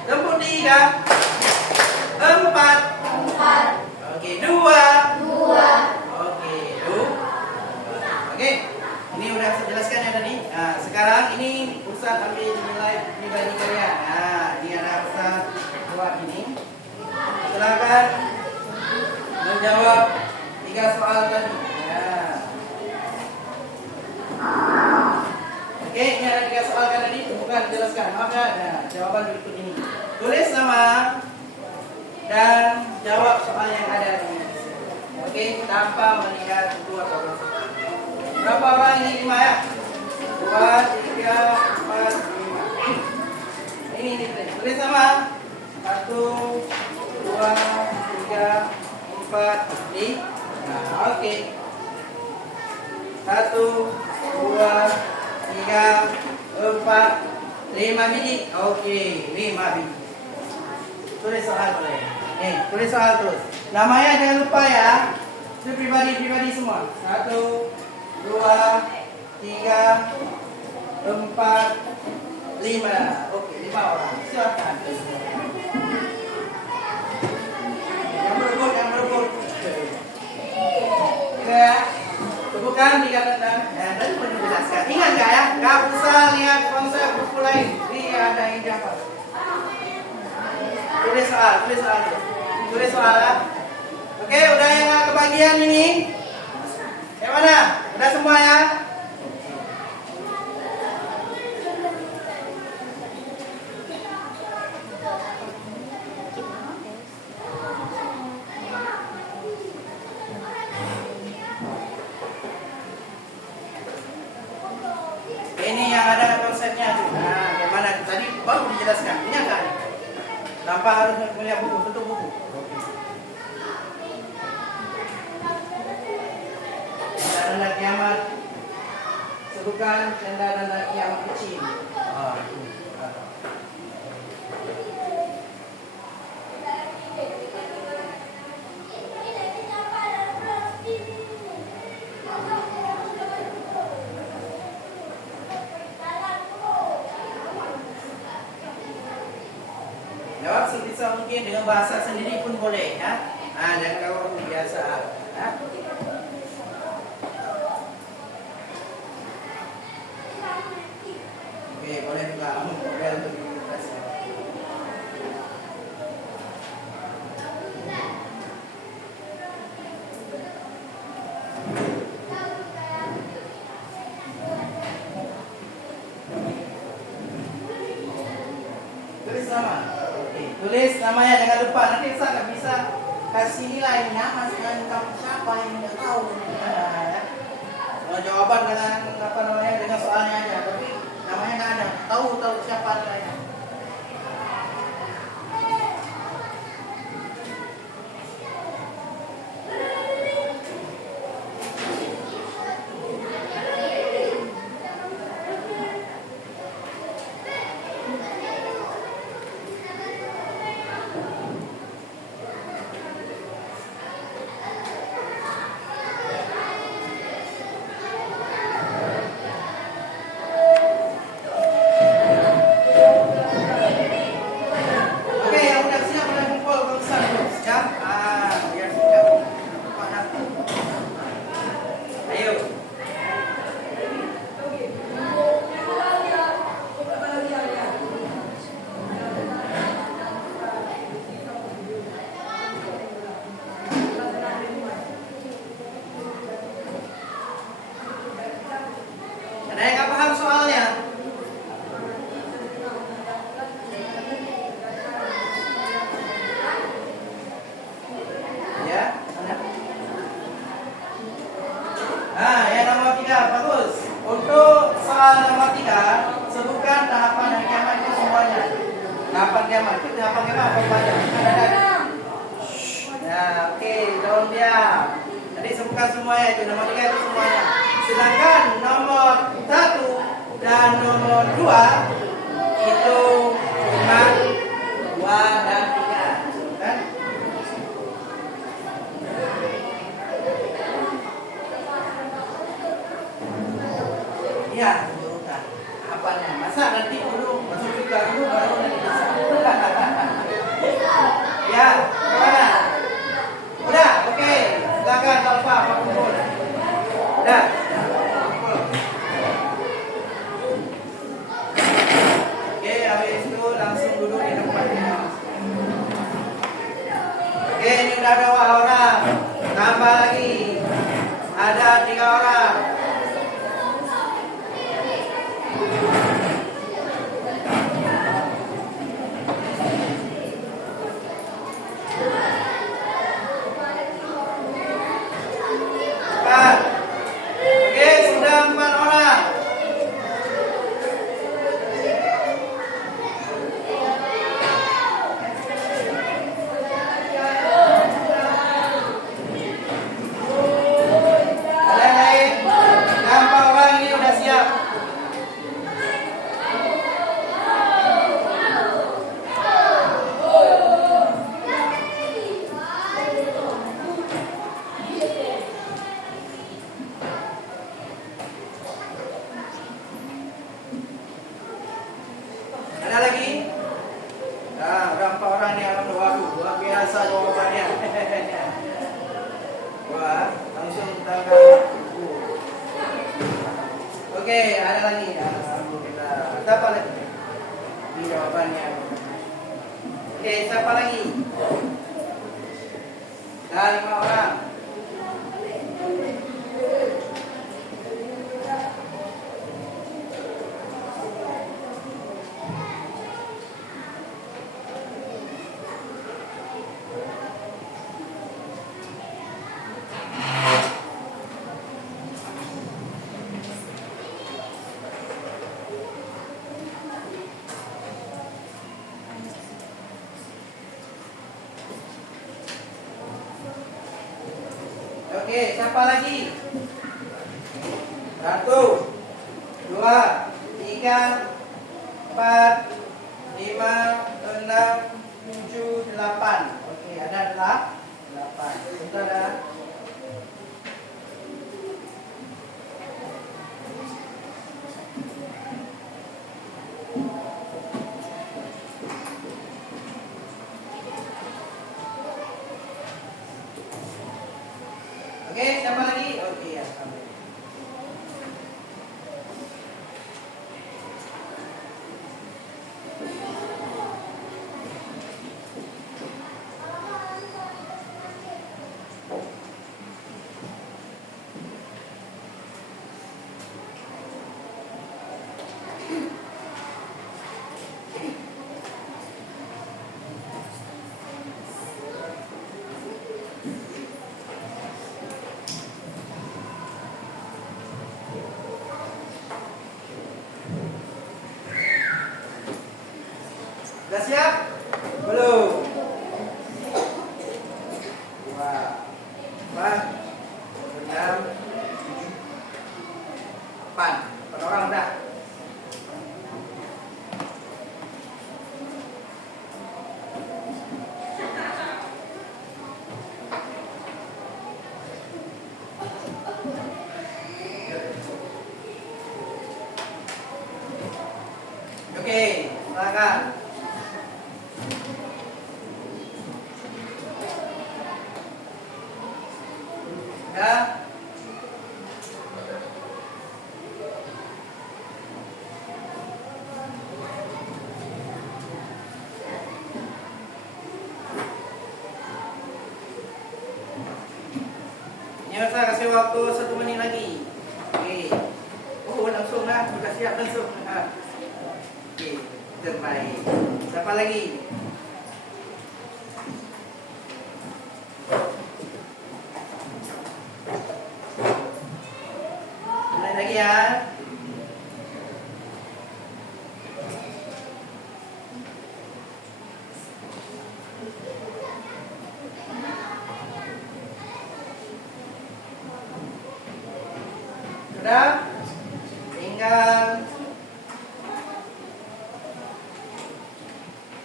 tepuk 3, 4. Oke, 2. Oke, 2. soal tadi. Ya. Oke, ini ada 3 soal kan tadi, bukan dijelaskan. Maka nah, jawaban berikut ini. Tulis nama dan jawab soal yang ada di sini. Oke, tanpa melihat buku atau buku. Berapa orang ini 5 ya? 2, 3, 4, 5. Ini tulis nama. 1, 2, 3, 4, 5. Nah, oke. 1, 2, 3, 4, 5 biji. Oke, 5 biji. Tulis soal boleh. Tulis soal terus. Namanya jangan lupa ya. Itu pribadi semua. 1, 2, 3, 4, 5. Oke, 5 orang. Silakan. Yang berebut. Ya. Bukan dikatakan. Ya, tadi pun dijelaskan. Ingat nggak ya? Nggak usah lihat konsep buku lain. Ini ada yang dapat. Tulis soal ya. Oke, udah yang kebagian ini. Yang mana? Udah semua ya? Ini yang ada konsepnya tuh. Nah, gimana? Tadi baru dijelaskan. Ini enggak? Tanpa harus punya buku, tutup buku. Tanda kiamat. Sebutkan tanda kiamat kecil. Jawab sebisa mungkin dengan bahasa sendiri pun boleh ya. Nah, jangan kalau biasa. Ya. Oke, boleh juga model untuk diilustrasi. Tulis nama. Tulis namanya, jangan lupa. Nanti saya nggak bisa kasih nilai nama kamu siapa yang nggak tahu. Ya. Kalau jawaban dengan soalnya aja, tapi namanya nggak ada. Tahu siapa nilainya. Ada yang nggak paham soalnya? Ya, mana? Nah, yang nomor 3 bagus. Untuk soal nomor 3, sebutkan tahapan hari kiamat itu semuanya. Tahapan kiamat itu tahapan kiamat apa saja? Ya, oke, daun diam. Jadi sebutkan semuanya itu nomor 3 itu semuanya. Sedangkan nomor 1 dan nomor 2 itu cuma 2 dan 3, kan? Iya, urutan. Apanya? Masa nanti dulu masuk juga dulu baru nanti bisa. Ya, gimana? Udah, oke. Silakan Alfa, Pak Kumpul. Udah. Oke, habis itu langsung duduk di tempatnya. Oke, ini udah ada orang. Tambah lagi. 3 orang. Cepat. Oke, sudah 4 orang. Ada yang lain? Nah, 4 orang ini udah siap. Ada lagi? Nah, udah 4 orang nih, alhamdulillah. Luar biasa jawabannya. Wah, langsung tanggal. Oke, ada lagi. Alhamdulillah. Siapa lagi? Ini jawabannya. Oke, siapa lagi? Dah 5 orang. Oke, siapa lagi? 1, 2, 3, 4, 5, 6, 7, 8. Oke, ada 8. Bentar ada. Oke, siapa lagi? Oke, ya. Sudah siap? Belum. 2, 4, 6, 8. 8 orang udah. Oke, silakan. Ya. Ini saya kasih waktu 1 menit lagi. Oke. Oh, langsung lah, sudah siap langsung. Oke, terbaik. Siapa lagi? Mulai lagi ya. Sudah? Tinggal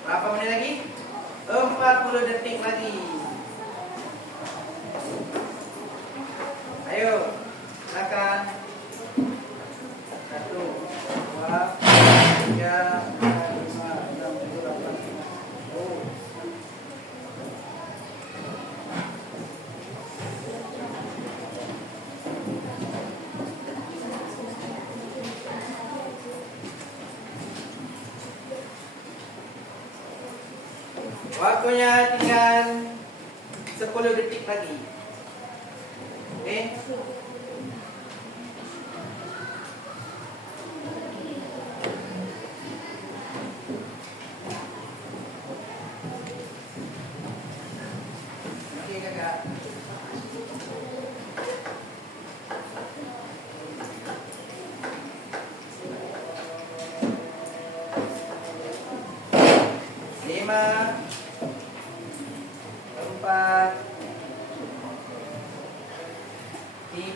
berapa menit lagi? 40 detik lagi. Ayo, silakan. 1, 2, 3, 4, 5, 6, 7, 8. Oh. Waktunya tinggal 10 detik lagi. Oke.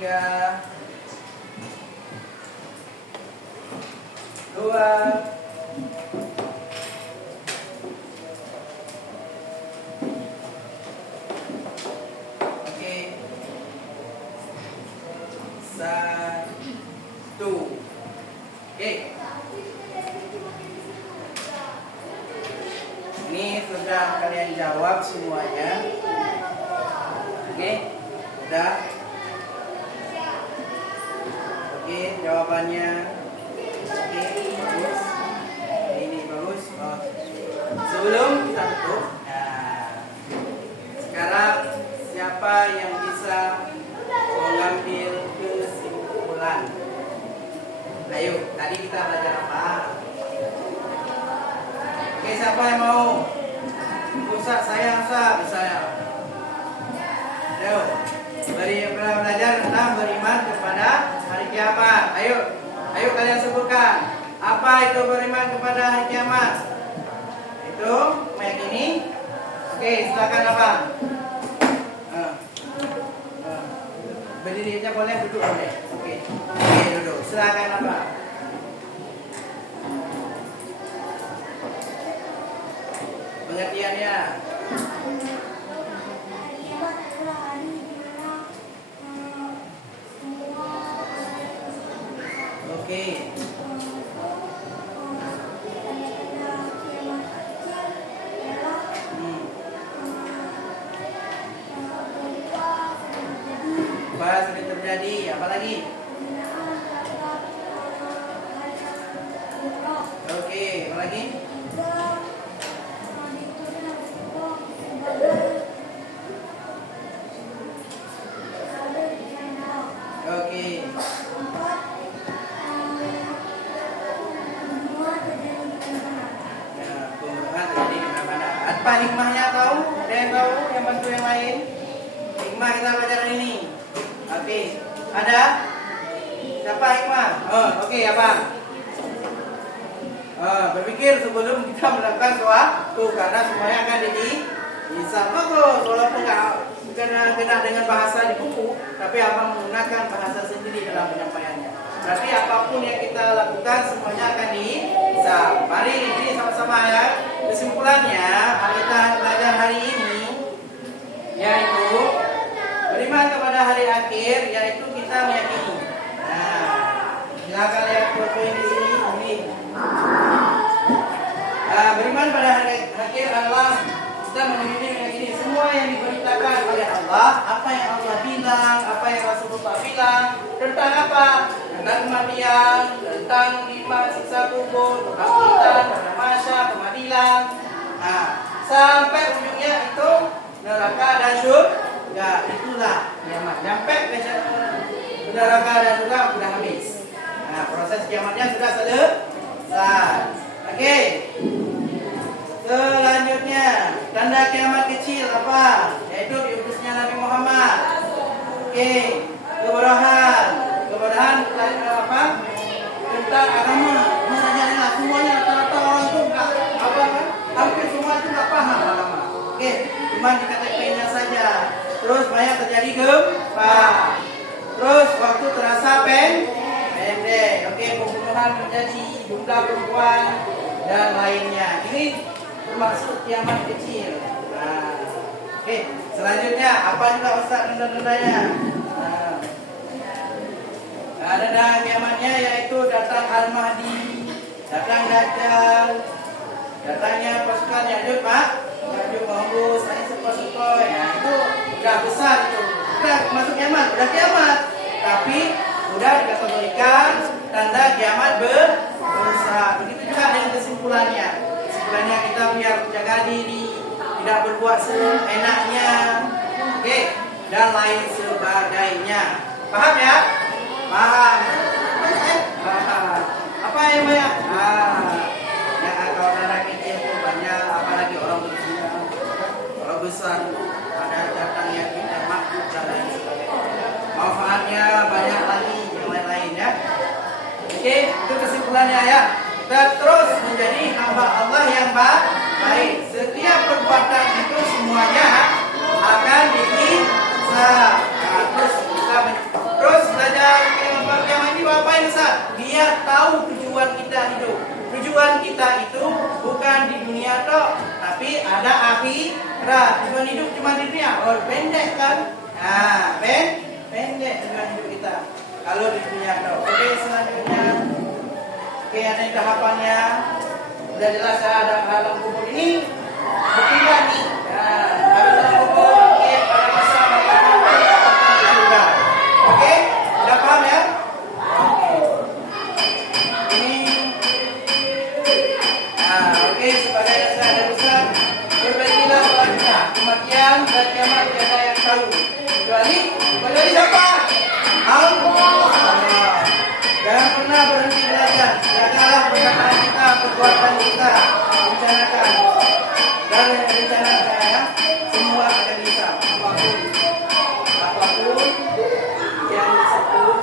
3, 2, oke, 1. Oke. Ini sudah kalian jawab semuanya. Oke, udah. Oke, jawabannya. Oke, bagus. Ini bagus. Oh. Sebelum kita tutup, nah, sekarang siapa yang bisa mengambil kesimpulan? Ayo, tadi kita belajar apa? Oke, siapa yang mau? Ustaz, saya Ustaz, misalnya. Ayo, belajar tentang beriman kepada hari kiamat. Ayo kalian sebutkan. Apa itu beriman kepada hari kiamat? Itu meyakini. Oke, silakan Abang. Berdiri aja boleh, duduk boleh. Oke, duduk. Silakan Abang. Pengertiannya. Kiamat adalah hari di mana semua Oke. tanda-tanda kiamat kecil adalah gempa sedang terjadi, Apa sudah terjadi? Apa lagi? penggunaan terhadap buruk. Oke, apa lagi? Tiga, diturunkan sebagai bencana. Oke. Empat, pembunuhan terjadi di mana-mana. Ya, pembunuhan terjadi di mana-mana. Apa hikmahnya tahu? Ada yang tahu? Yang bantu yang lain? Hikmah kita pelajaran ini. Oke. Ada? Siapa hikmah? Oh, oke, Abang. Berpikir sebelum kita melakukan suatu karena semuanya akan bisa bagus walaupun nggak kena dengan bahasa di buku, tapi Abang menggunakan bahasa sendiri dalam penyampaiannya. Berarti apapun yang kita lakukan semuanya akan bisa. Mari ini sama-sama ya. Kesimpulannya kita belajar hari ini yaitu beriman kepada hari akhir, yaitu kita meyakini. Nah, silakan lihat foto ini di sini. Beriman pada hari akhir adalah kita meyakini semua yang diberitakan oleh Allah, apa yang Allah bilang, apa yang Rasulullah bilang tentang apa? Tentang kematian, tentang nikmat siksa kubur, kebangkitan, pada masa pengadilan. Nah, sampai ujungnya itu neraka dan surga. Itulah kiamat. Sampai ke neraka dan surga sudah habis. Nah, proses kiamatnya sudah selesai. Oke. Selanjutnya, tanda kiamat kecil apa? Yaitu diutusnya Nabi Muhammad. Oke. Kebodohan apa? Tentang agama. Masalahnya semuanya rata-rata orang itu enggak apa kan? Hampir semua itu enggak paham agama. Oke, cuma di KTP-nya saja. Terus banyak terjadi gempa. Terus waktu terasa pendek. Oke, pembunuhan menjadi jumlah perempuan dan lainnya. Ini termasuk kiamat kecil. Nah, oke, selanjutnya apa juga Ustaz tanda-tandanya? Tanda kiamatnya yaitu datang Al-Mahdi, datang Dajjal, datangnya pasukan Ya'juj Ma'juj, saya sepoi-sepoi. Nah, itu udah besar itu. Udah masuk kiamat, udah kiamat. Tapi udah dikategorikan tanda kiamat besar. Begitu juga dengan kesimpulannya. Kesimpulannya kita biar jaga diri, tidak berbuat seenaknya, oke, dan lain sebagainya. Paham ya? Paham. Apa yang banyak? Ya kalau tanda kecil itu banyak, apalagi orang berzina, orang besar, ada datang yang tidak makhluk dan lain sebagainya. Manfaatnya banyak lagi yang lain-lain ya. Oke, itu kesimpulannya ya. Kita terus menjadi hamba Allah yang baik. Setiap perbuatan itu semuanya akan dihisab. Terus kita terus dunia tahu tujuan kita hidup. Tujuan kita itu bukan di dunia toh, tapi ada akhirat. Tujuan hidup cuma di dunia, oh pendek kan? Nah, pendek tujuan hidup kita. Kalau di dunia toh. Oke, selanjutnya. Oke, ada tahapannya. Udah jelas ya, ada alam kubur ini. Berpindah nih. Nah, ada alam kubur. Oke, pada masa surga. Oke, udah paham ya? Oke, sebagai dasar dan besar, perbaikilah sholat kita. Kematian dan kiamat tiada yang tahu. Kecuali siapa? Allah. Jangan pernah berhenti belajar. Jagalah perkataan kita, perbuatan kita, rencanakan. Dan rencanakan ya, semua akan bisa. Apapun yang disebut.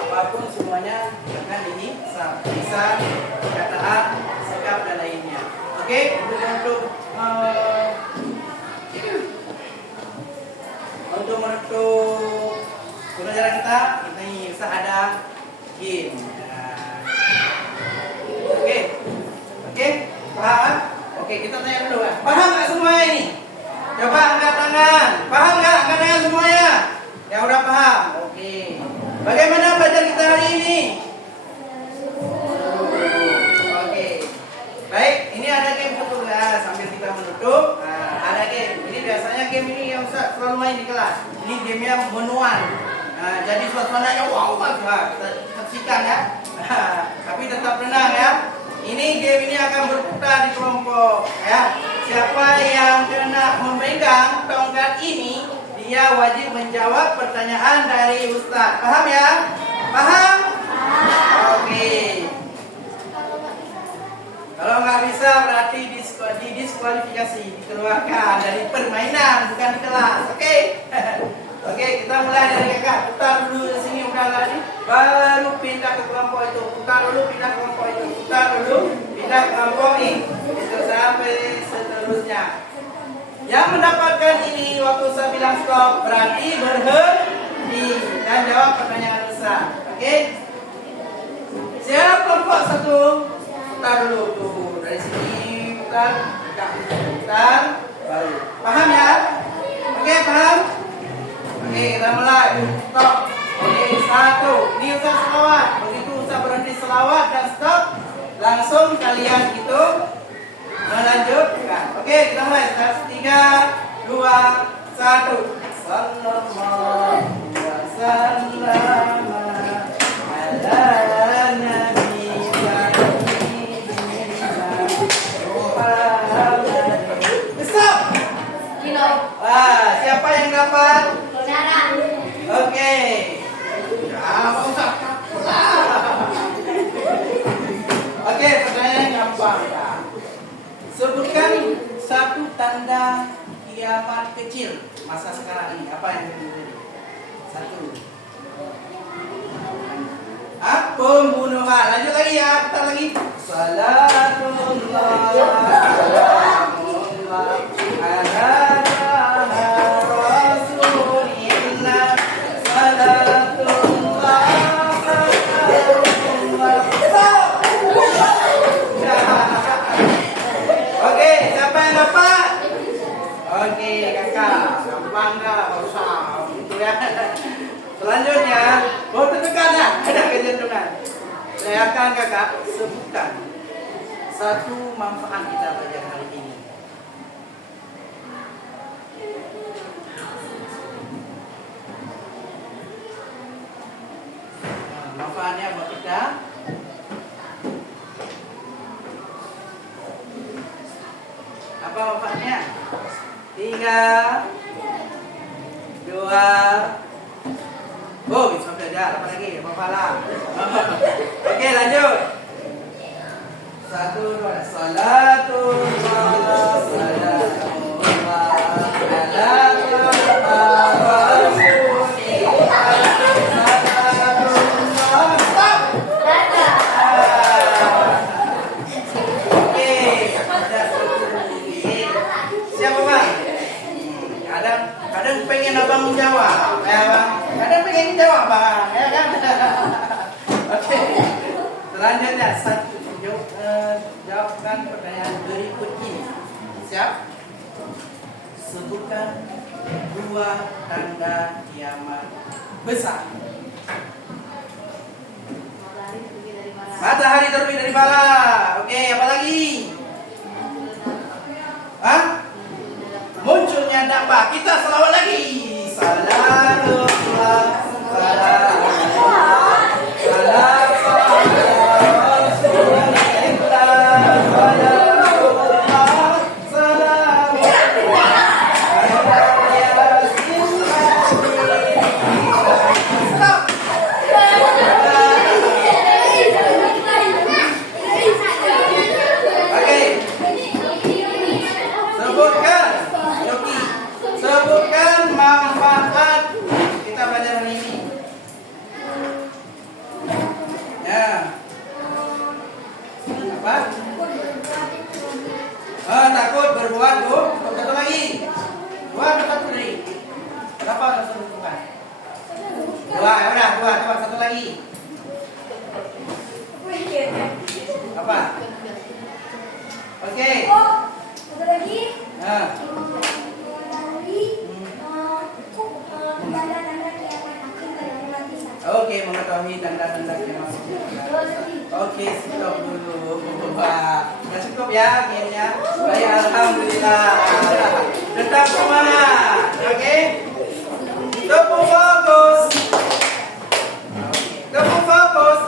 Apapun semuanya akan bisa perkataan, sikap dan lainnya. Oke, untuk menutup pelajaran kita ini bisa ada game. Oke, paham? Oke, kita tanya dulu kan. Paham nggak semuanya ini? Coba angkat tangan. Paham nggak? Angkat tangan semuanya. Yang udah paham? Oke. Bagaimana belajar kita hari ini? Oke. Baik, ini ada game untuk sambil kita menutup. Nah, ada game. Ini biasanya game ini yang Ustaz selalu main di kelas. Ini gamenya menuan. Nah, jadi suasananya wow banget. Kita saksikan ya. Tapi tetap tenang ya. Ini game ini akan berputar di kelompok ya. Siapa yang kena memegang tongkat ini, dia wajib menjawab pertanyaan dari Ustaz. Paham ya? Paham? Oke. Kalau nggak bisa berarti didiskualifikasi, dikeluarkan dari permainan, bukan di kelas. Oke? Oke, kita mulai dari kakak. Putar dulu di sini udah tadi. Baru pindah ke kelompok itu. Putar dulu, pindah ke kelompok itu. Putar dulu, pindah ke kelompok ini. Itu sampai seterusnya. Yang mendapatkan ini waktu saya bilang stop berarti berhenti dan jawab pertanyaan besar. Oke? Siap kelompok satu. Putar dulu tuh dari sini putar, putar, baru. Paham ya? Oke, paham? Oke, kita mulai. Stop. Oke, satu. Ini Ustaz selawat. Begitu Ustaz berhenti selawat dan stop, langsung kalian itu melanjutkan. Oke, kita mulai. 3, 2, 1. Sallallahu wasallam ala nabi stop. Wah, siapa yang dapat? Oke. Ya, Ustaz. Oke, pertanyaan gampang ya. Sebutkan satu tanda kiamat kecil masa sekarang ini. Apa yang terjadi? Satu. Pembunuhan. Lanjut lagi ya, putar lagi. Salatullah ala rasulillah. Salatullah. Oke, siapa yang dapat? Oke, kakak. Gampang nggak? Usah gitu ya. Selanjutnya, mau tekan ya? Ada kecenderungan. Saya akan kakak sebutkan satu manfaat kita belajar hari ini. Manfaatnya buat kita. Apa manfaatnya? 3, 2. Oh, bisa belajar. Apa lagi? Apa pala? Oke, lanjut. 1, 2. Salatullah salamullah ala kadang pengen abang menjawab, ya bang. Kadang pengen jawab bang, ya kan? Oke. Selanjutnya jawabkan pertanyaan berikut ini. Siap? Sebutkan 2 tanda kiamat besar. Matahari terbit dari barat. Oke, apa lagi? Hah? Munculnya dakwah. Kita selawat lagi. Salatullah, salamullah, sebutkan manfaat kita belajar hari ini. Ya. Apa? Takut berbuat tuh. Satu lagi. 2 atau 1 lagi? Berapa harus sebutkan? 2, ya udah 2. Coba 1 lagi. Apa? Oke. Satu lagi. Nah. Tanda-tanda kiamat akhir dan kematian. Oke, mengetahui tanda-tanda kiamat. Oke, stop dulu. Sudah cukup ya gamenya. Baik, alhamdulillah. Tetap semangat. Oke. Tepuk fokus. Tepuk fokus.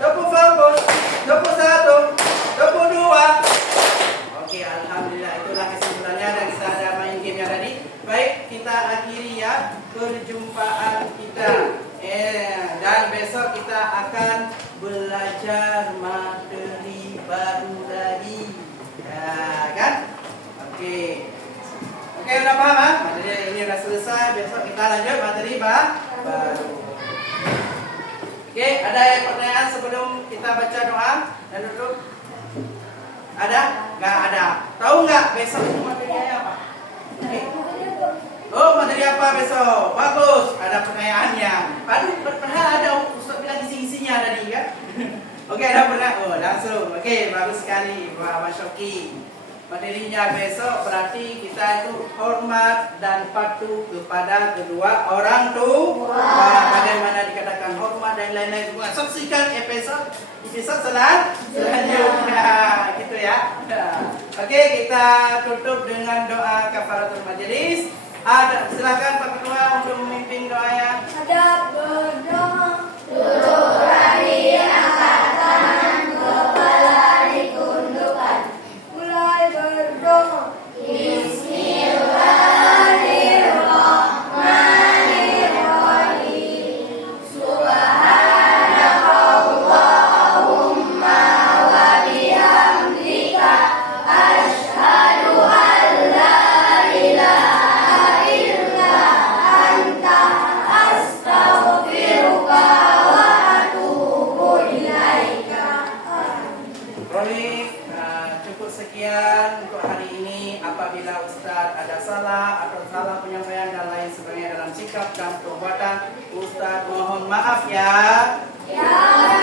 Tepuk fokus. Tepuk 1. Tepuk 2. Oke, alhamdulillah. Itulah kesimpulannya dan kita ada main game yang tadi. Baik, kita akhiri ya perjumpaan kita. Dan besok kita akan belajar materi baru lagi. Ya, kan? Oke. Oke, udah paham kan? Materi ini udah selesai. Besok kita lanjut materi baru. Oke, ada yang pertanyaan sebelum kita baca doa dan tutup? Ada? Nggak ada. Tahu nggak besok itu materinya apa? Oke. Oh, materi apa besok? Bagus, ada pertanyaannya. Aduh, padahal ada Ustaz bilang isi-isinya tadi kan? Oke, ada pertanyaan. Oh, langsung. Oke, bagus sekali Pak Masyoki. Materinya besok berarti kita itu hormat dan patuh kepada kedua orang tua. Bagaimana dikatakan hormat dan lain-lain semua. Saksikan episode selanjutnya. Gitu ya. Oke, kita tutup dengan doa kafaratul majelis. Silakan Pak Ketua untuk memimpin doanya. Ada berdoa. Kepala ditundukkan. Mulai berdoa. Bismillahirrahmanirrahim. Subhanakallahumma wa bihamdika asyhadu an la ilaha illa anta astaghfiruka wa atubu ilaika. Rolik, cukup sekian untuk hari ini. Apabila Ustaz ada salah atau salah penyampaian dan lain sebagainya dalam sikap dan perbuatan, Ustaz mohon maaf ya. Ya.